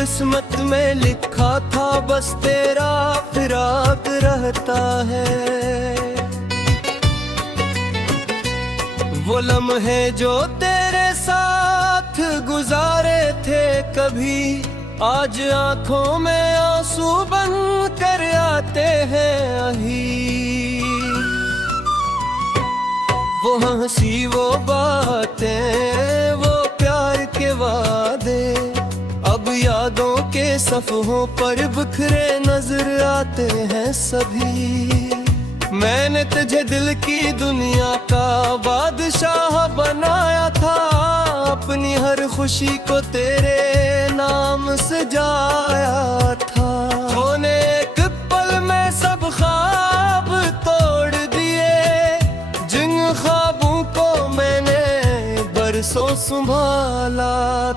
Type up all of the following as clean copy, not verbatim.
किस्मत में लिखा था बस तेरा फिराक रहता है। वो लम्हे जो तेरे साथ गुजारे थे कभी, आज आंखों में आंसू बन कर आते हैं अही। वो हंसी वो बातें वो प्यार के वादे, अब यादों के सफ़हों पर बिखरे नजर आते हैं सभी। मैंने तुझे दिल की दुनिया का बादशाह बनाया था, अपनी हर खुशी को तेरे नाम सजाया था। तूने एक पल में सब ख्वाब तोड़ दिए, जिन ख्वाबों को मैंने बरसों संभाला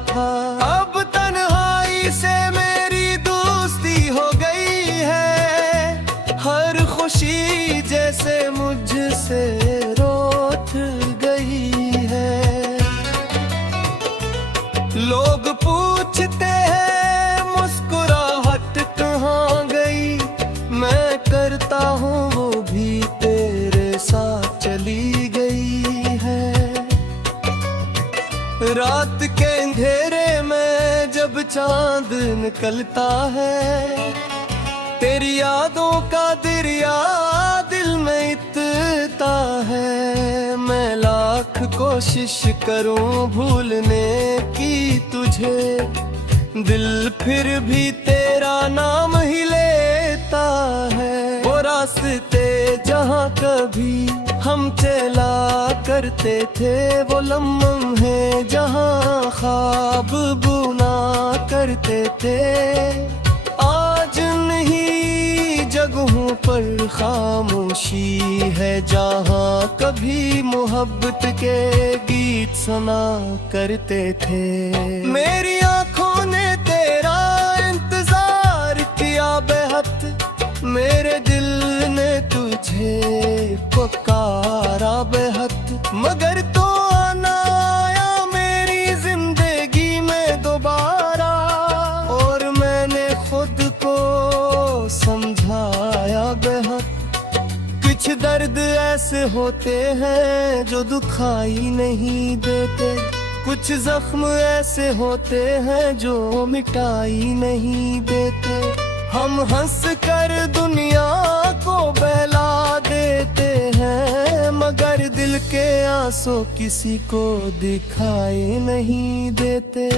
था। अब तन्हाई से मेरी दोस्ती हो गई है, हर खुशी जैसे मुझसे रूठ गई है। लोग पूछते हैं मुस्कुराहट कहाँ गई, मैं करता हूँ वो भी तेरे साथ चली गई है। रात के अंधेरे में जब चांद निकलता है, तेरी यादों का दरिया दिल में इतना है। मैं लाख कोशिश करूं भूलने की तुझे, दिल फिर भी तेरा नाम ही लेता है। वो रास्ते जहां कभी हम चला करते थे, वो लम्हे जहां ख्वाब बुना करते थे, आज नहीं जगहों पर खामोशी है जहां कभी मोहब्बत के गीत सुना करते थे। मेरी आंखों ने तेरा इंतजार किया बेहद, मेरे दिल ने तुझे पुकारा बेहद, मगर तो आना आया मेरी जिंदगी में दोबारा, और मैंने खुद को समझाया बेहद। कुछ दर्द ऐसे होते हैं जो दुखाई नहीं देते, कुछ जख्म ऐसे होते हैं जो मिटाई नहीं देते। हम हंस कर दुनिया को बहला देते हैं, मगर दिल के आंसू किसी को दिखाई नहीं देते।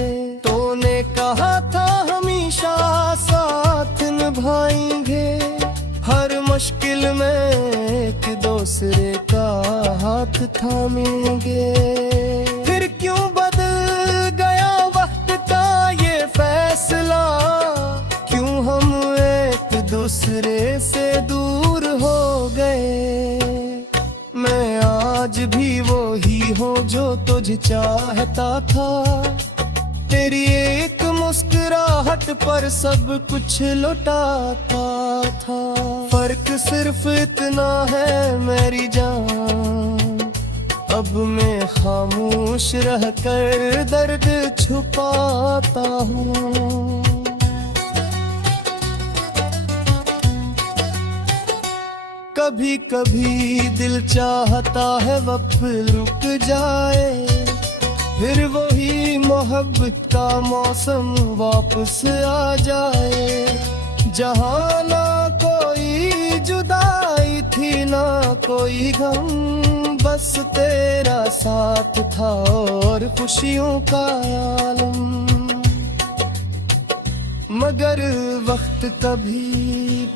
तूने कहा था हमेशा साथ निभाएंगे, हर मुश्किल में एक दूसरे का हाथ थामेंगे। फिर क्यों बदल गया वक्त का ये फैसला, क्यों हम एक दूसरे से दूर हो गए। मैं आज भी वही हूँ जो तुझे चाहता था, तेरी एक मुस्कुराहट पर सब कुछ लुटाता था। फर्क सिर्फ इतना है मेरी जान, अब मैं खामोश रहकर दर्द छुपाता हूँ। कभी कभी दिल चाहता है वक्त रुक जाए, फिर वही मोहब्बत का मौसम वापस आ जाए, जहाँ ना कोई जुदाई थी ना कोई गम, बस तेरा साथ था और खुशियों का आलम। मगर वक्त कभी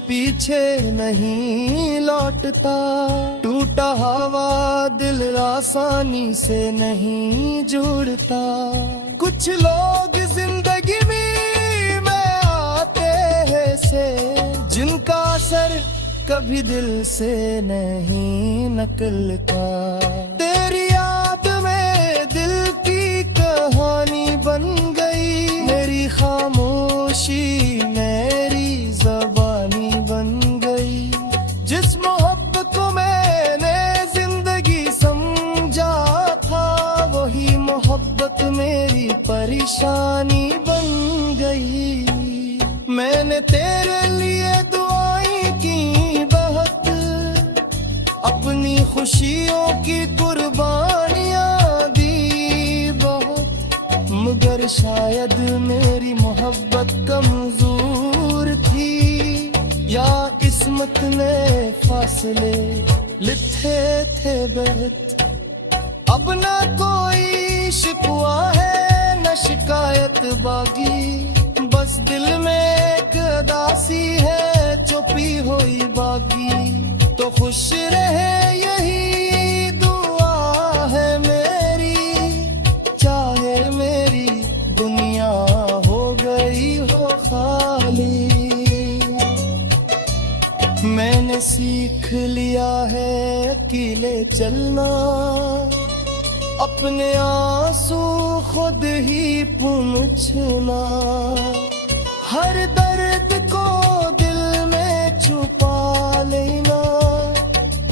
पीछे नहीं लौटता, टूटा हवा दिल आसानी से नहीं जुड़ता। कुछ लोग जिंदगी में आते हैं से, जिनका असर कभी दिल से नहीं निकलता। तेरी याद में दिल की कहानी बन गई, मेरी खामोशी मेरी ज़बानी बन गई। जिस मोहब्बत को मैंने जिंदगी समझा था, वही मोहब्बत मेरी परेशानी बन गई। मैंने तेरे लिए दुआएं की बहुत, अपनी खुशियों की कुर्बानियां दी बहुत, मगर शायद मेरी मोहब्बत कमजोर थी, या किस्मत ने फासले लिखे थे बहुत। अब ना कोई शिकवा है न शिकायत बागी, बस दिल में एक उदासी है छुपी हुई बागी। तो खुश रहे यही दुआ है मेरी, चाहे मेरी दुनिया हो गई हो खाली। मैंने सीख लिया है अकेले चलना, अपने आंसू खुद ही पूछना, हर दर्द को दिल में छुपा लेना,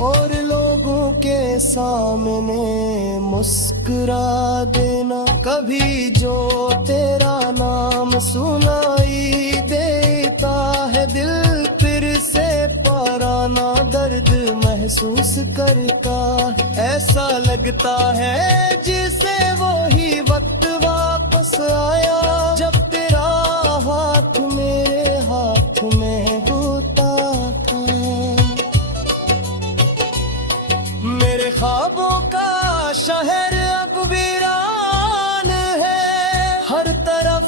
और लोगों के सामने मुस्कुरा देना। कभी जो तेरा नाम सुनाई देता है दिल फिर से पुराना दर्द महसूस करता, ऐसा लगता है जिसे वो ही वक्त वापस आया, जब तेरा हाथ मेरे हाथ में होता था। मेरे ख्वाबों का शहर अब वीरान है, हर तरफ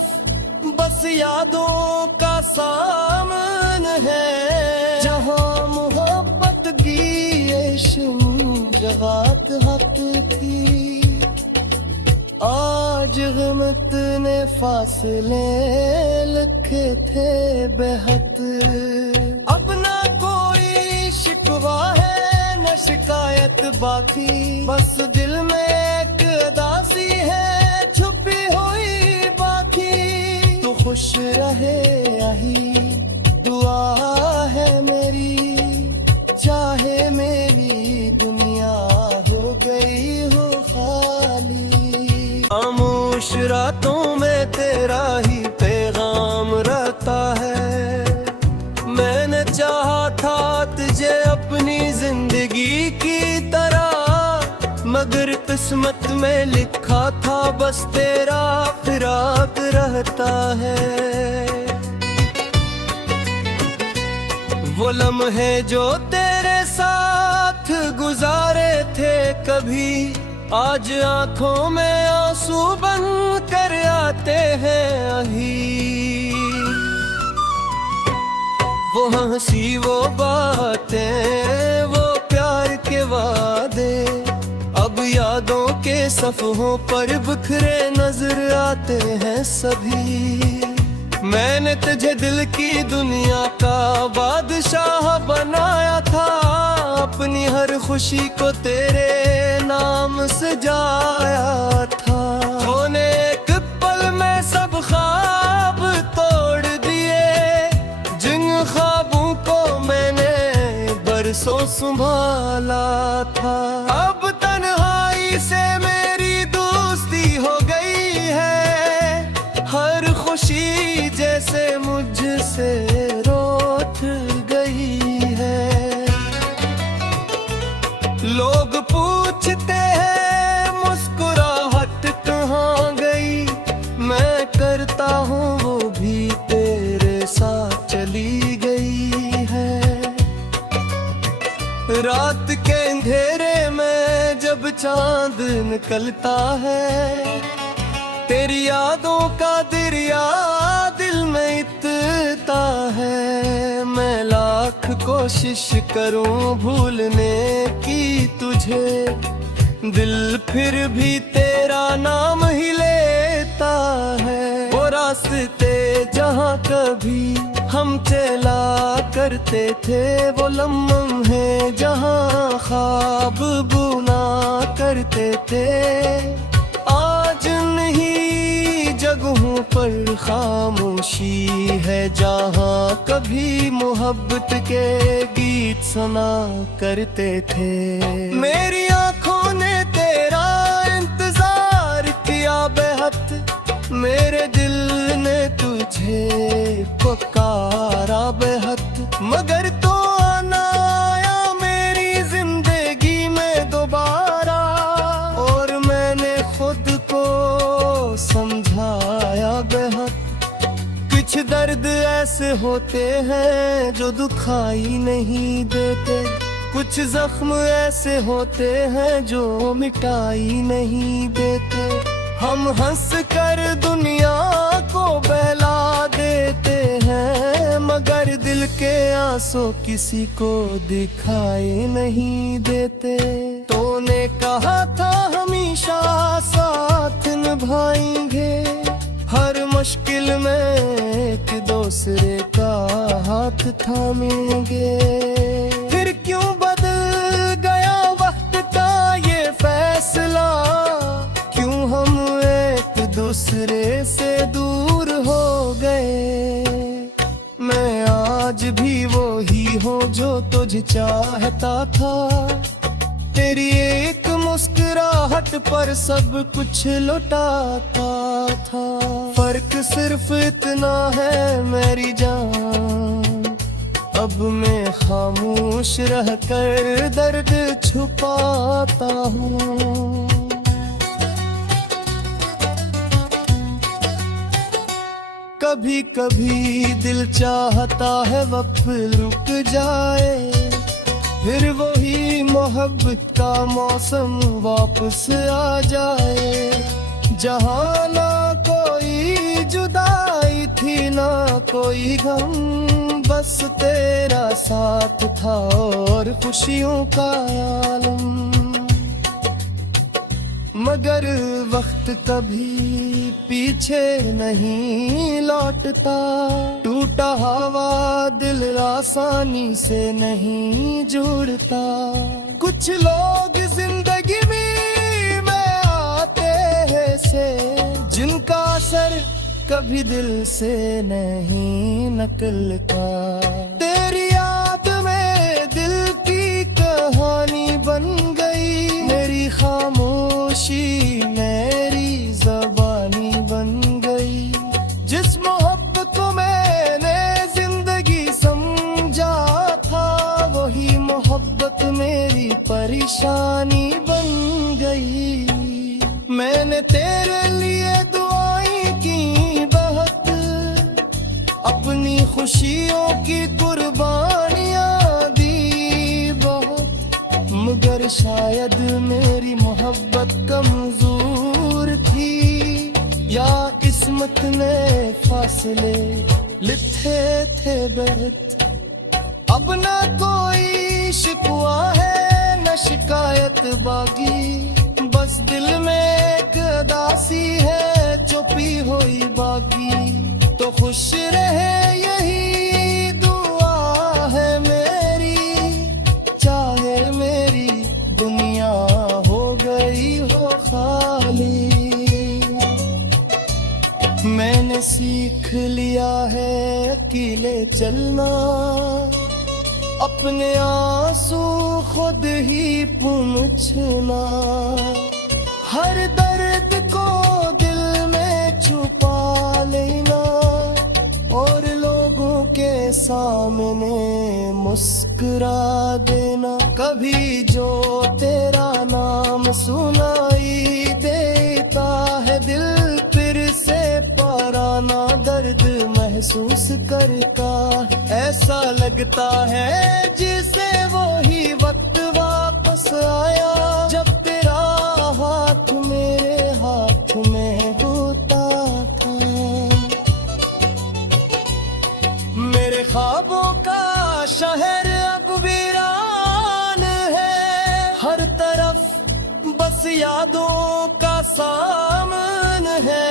बस यादों का सामन है, जहां मोहब्बत की जगात हक थी, आज गमत ने फासले लिखे थे बेहद। अब ना कोई शिकवा है न शिकायत बाकी, बस दिल में एक उदासी है छुपी हुई बाकी। तो खुश रहे यही दुआ है मेरी, चाहे मेरी दुनिया हो गई हो खाली। खामोश रातों में तेरा ही पैगाम रहता है, मैंने चाहा था तुझे अपनी जिंदगी की तरह, मगर किस्मत में लिखा था बस तेरा फिराक रहता है। वो लम्हे जो तेरे साथ गुजारे थे कभी, आज आंखों में आंसू बन कर आते हैं अही। वो हंसी वो बातें वो प्यार के वादे, अब यादों के सफ़हों पर बिखरे नजर आते हैं सभी। मैंने तुझे दिल की दुनिया का बादशाह बनाया था, अपनी हर खुशी को तेरे नाम सजाया था। तूने एक पल में सब ख्वाब तोड़ दिए, जिन ख्वाबों को मैंने बरसों संभाला था। अब तन्हाई से मेरी दोस्ती हो गई है, हर खुशी जैसे मुझसे रूठ गई है। लोग पूछते हैं मुस्कुराहट कहाँ गई, मैं करता हूँ वो भी तेरे साथ चली गई है। रात के अंधेरे में जब चांद निकलता है, तेरी यादों का दरिया दिल में इतना है। मैं लाख कोशिश करूं भूलने की तुझे, दिल फिर भी तेरा नाम ही लेता है। वो रास्ते जहां कभी हम चला करते थे, वो लम्हे जहां ख्वाब बुना करते थे, आज नहीं जगहों पर खामोशी है, जहां कभी मोहब्बत के गीत सुना करते थे। मेरी आंखों ने तेरा इंतजार किया बेहद, मेरे दिल ने तुझे पुकारा। दर्द ऐसे होते हैं जो दुखाई नहीं देते, कुछ जख्म ऐसे होते हैं जो मिटाई नहीं देते। हम हंस कर दुनिया को बहला देते हैं, मगर दिल के आंसू किसी को दिखाई नहीं देते। तूने कहा था हमेशा साथ निभाएंगे, हर मुश्किल में एक दूसरे का हाथ थामेंगे। फिर क्यों बदल गया वक्त का ये फैसला, क्यों हम एक दूसरे से दूर हो गए। मैं आज भी वो ही हूँ जो तुझे चाहता था, तेरी एक मुस्कुराहट पर सब कुछ लुटाता था। फर्क सिर्फ इतना है मेरी जान, अब मैं खामोश रहकर दर्द छुपाता हूँ। कभी कभी दिल चाहता है वक्त रुक जाए, फिर वही मोहब्बत का मौसम वापस आ जाए। जहाँ ना कोई जुदाई थी ना कोई गम, बस तेरा साथ था और खुशियों का आलम। मगर वक्त कभी पीछे नहीं लौटता, टूटा हवा दिल आसानी से नहीं जुड़ता। कुछ लोग जिंदगी में आते हैं से, जिनका असर कभी दिल से नहीं निकलता। तेरी याद में दिल की कहानी बन गई, मेरी खामोशी मेरी ज़बानी बन गई। जिस मोहब्बत को मैंने जिंदगी समझा था, वही मोहब्बत मेरी परेशानी बन गई। मैंने तेरे लिए दुआएं की बहुत, अपनी खुशियों की कुर्बानियां दी बहुत, मगर शायद मेरी मोहब्बत कमजोर थी, या किस्मत ने फासले लिखे थे बहुत। अब ना कोई शिकवा है न शिकायत बागी, बस दिल में एक उदासी है चुपी हुई बागी। तो खुश रहे यही दुआ है मेरी, चाहे मेरी दुनिया हो गई हो खाली। मैंने सीख लिया है अकेले चलना, अपने आंसू खुद ही पूछना। हर दर्द को दिल में छुपा लेना, और लोगों के सामने मुस्कुरा देना। कभी जो तेरा नाम सुनाई देता है दिल, फिर से पुराना दर्द महसूस करता। ऐसा लगता है जिसे वो ही वक्त वापस आया, जब तेरा हाथ मेरे हाथ में होता था। मेरे ख्वाबों का शहर अब वीरान है, हर तरफ बस यादों का सामन है।